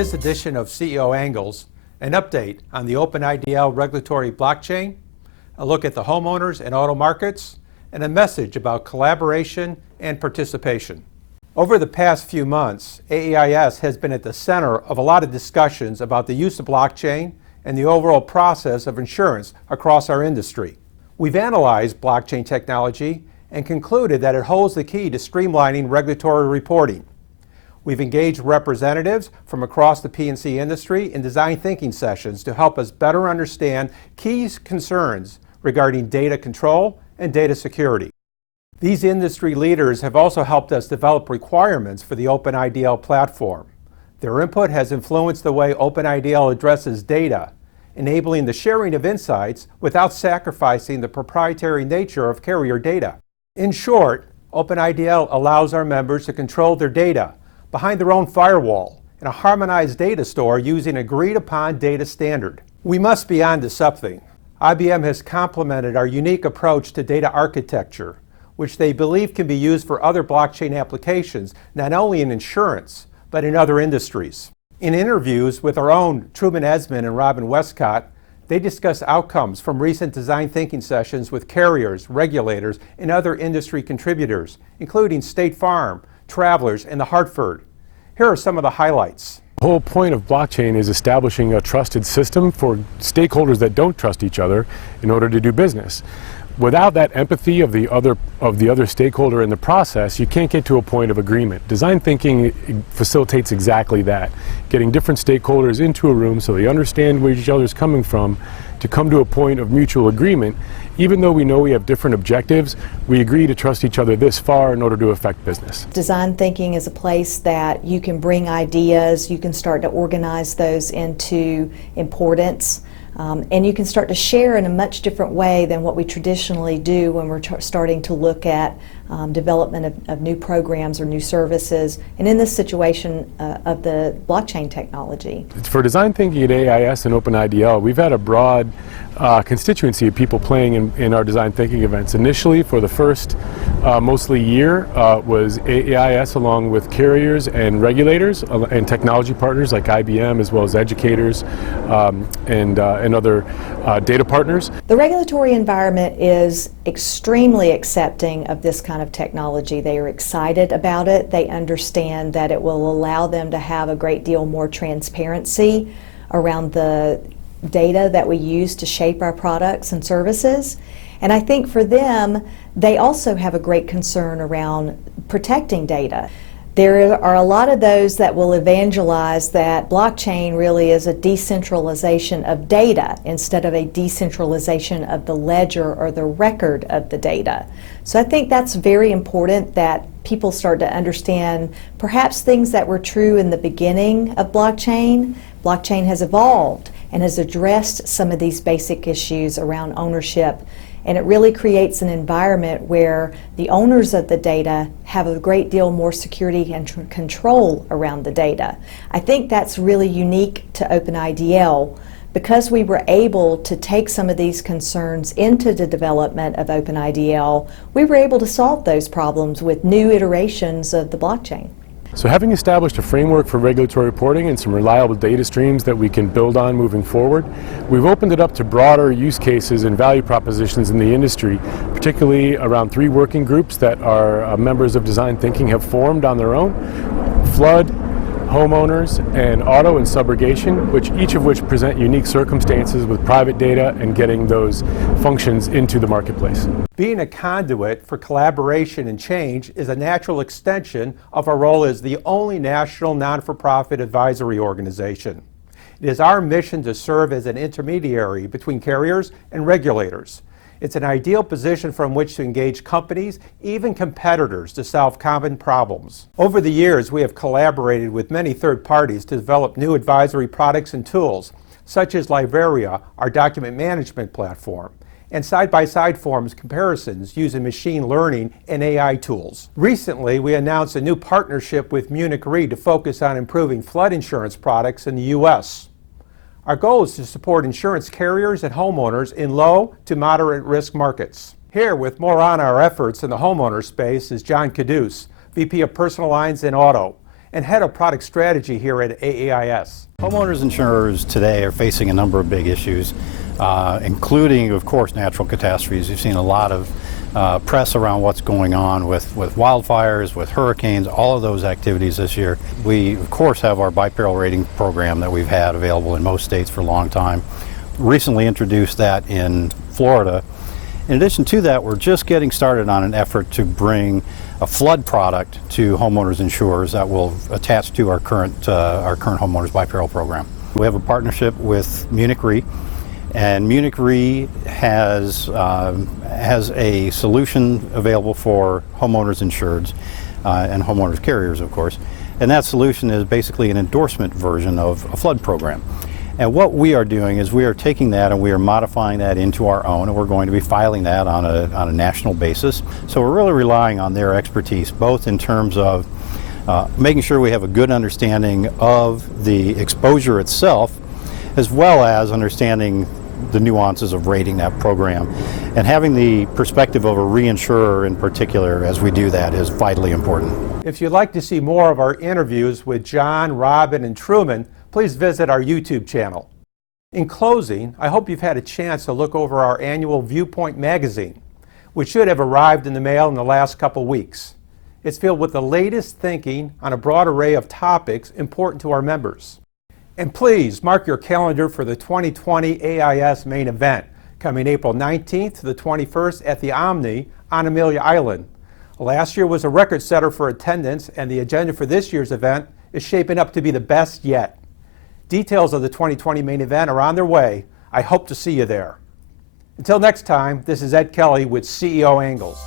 this edition of CEO Angles, an update on the openIDL regulatory blockchain, a look at the homeowners and auto markets, and a message about collaboration and participation. Over the past few months, AAIS has been at the center of a lot of discussions about the use of blockchain and the overall process of insurance across our industry. We've analyzed blockchain technology and concluded that it holds the key to streamlining regulatory reporting. We've engaged representatives from across the P&C industry in design thinking sessions to help us better understand key concerns regarding data control and data security. These industry leaders have also helped us develop requirements for the openIDL platform. Their input has influenced the way openIDL addresses data, enabling the sharing of insights without sacrificing the proprietary nature of carrier data. In short, openIDL allows our members to control their data behind their own firewall in a harmonized data store using agreed-upon data standard. We must be on to something. IBM has complemented our unique approach to data architecture, which they believe can be used for other blockchain applications, not only in insurance, but in other industries. In interviews with our own Truman Esmond and Robin Westcott, they discuss outcomes from recent design thinking sessions with carriers, regulators, and other industry contributors, including State Farm, Travelers, and the Hartford. Here are some of the highlights. The whole point of blockchain is establishing a trusted system for stakeholders that don't trust each other in order to do business. Without that empathy of the other stakeholder in the process, you can't get to a point of agreement. Design thinking facilitates exactly that, getting different stakeholders into a room so they understand where each other's coming from to come to a point of mutual agreement. Even though we know we have different objectives, we agree to trust each other this far in order to affect business. Design thinking is a place that you can bring ideas, you can start to organize those into importance. And you can start to share in a much different way than what we traditionally do when we're starting to look at development of new programs or new services, and in this situation of the blockchain technology. For design thinking at AAIS and openIDL, we've had a broad constituency of people playing in our design thinking events. Initially, for the first mostly year, was AAIS along with carriers and regulators and technology partners like IBM, as well as educators and other data partners. The regulatory environment is extremely accepting of this kind of technology. They are excited about it. They understand that it will allow them to have a great deal more transparency around the data that we use to shape our products and services. And I think for them, they also have a great concern around protecting data. There are a lot of those that will evangelize that blockchain really is a decentralization of data instead of a decentralization of the ledger or the record of the data. So I think that's very important that people start to understand perhaps things that were true in the beginning of blockchain. Blockchain has evolved and has addressed some of these basic issues around ownership. And it really creates an environment where the owners of the data have a great deal more security and control around the data. I think that's really unique to openIDL because we were able to take some of these concerns into the development of openIDL. We were able to solve those problems with new iterations of the blockchain. So having established a framework for regulatory reporting and some reliable data streams that we can build on moving forward, we've opened it up to broader use cases and value propositions in the industry, particularly around 3 working groups that our members of design thinking have formed on their own: flood, homeowners, and auto and subrogation, each of which present unique circumstances with private data and getting those functions into the marketplace. Being a conduit for collaboration and change is a natural extension of our role as the only national non-for-profit advisory organization. It is our mission to serve as an intermediary between carriers and regulators. It's an ideal position from which to engage companies, even competitors, to solve common problems. Over the years, we have collaborated with many third parties to develop new advisory products and tools, such as Liveria, our document management platform, and side-by-side forms comparisons using machine learning and AI tools. Recently, we announced a new partnership with Munich Re to focus on improving flood insurance products in the U.S. Our goal is to support insurance carriers and homeowners in low to moderate risk markets. Here, with more on our efforts in the homeowner space, is John Caduce, VP of Personal Lines and Auto, and Head of Product Strategy here at AAIS. Homeowners insurers today are facing a number of big issues, including, of course, natural catastrophes. You've seen a lot of press around what's going on with wildfires, with hurricanes, all of those activities this year. We, of course, have our by-peril rating program that we've had available in most states for a long time. Recently introduced that in Florida. In addition to that, we're just getting started on an effort to bring a flood product to homeowners insurers that will attach to our current homeowners by-peril program. We have a partnership with Munich Re, and Munich Re has a solution available for homeowners insureds and homeowners carriers, of course. And that solution is basically an endorsement version of a flood program. And what we are doing is we are taking that and we are modifying that into our own, and we're going to be filing that on a national basis. So we're really relying on their expertise, both in terms of making sure we have a good understanding of the exposure itself, as well as understanding the nuances of rating that program. And having the perspective of a reinsurer in particular as we do that is vitally important. If you'd like to see more of our interviews with John, Robin, and Truman, please visit our YouTube channel. In closing, I hope you've had a chance to look over our annual Viewpoint magazine, which should have arrived in the mail in the last couple weeks. It's filled with the latest thinking on a broad array of topics important to our members. And please mark your calendar for the 2020 AAIS Main Event, coming April 19th to the 21st at the Omni on Amelia Island. Last year was a record setter for attendance, and the agenda for this year's event is shaping up to be the best yet. Details of the 2020 main event are on their way. I hope to see you there. Until next time, this is Ed Kelly with CEO Angles.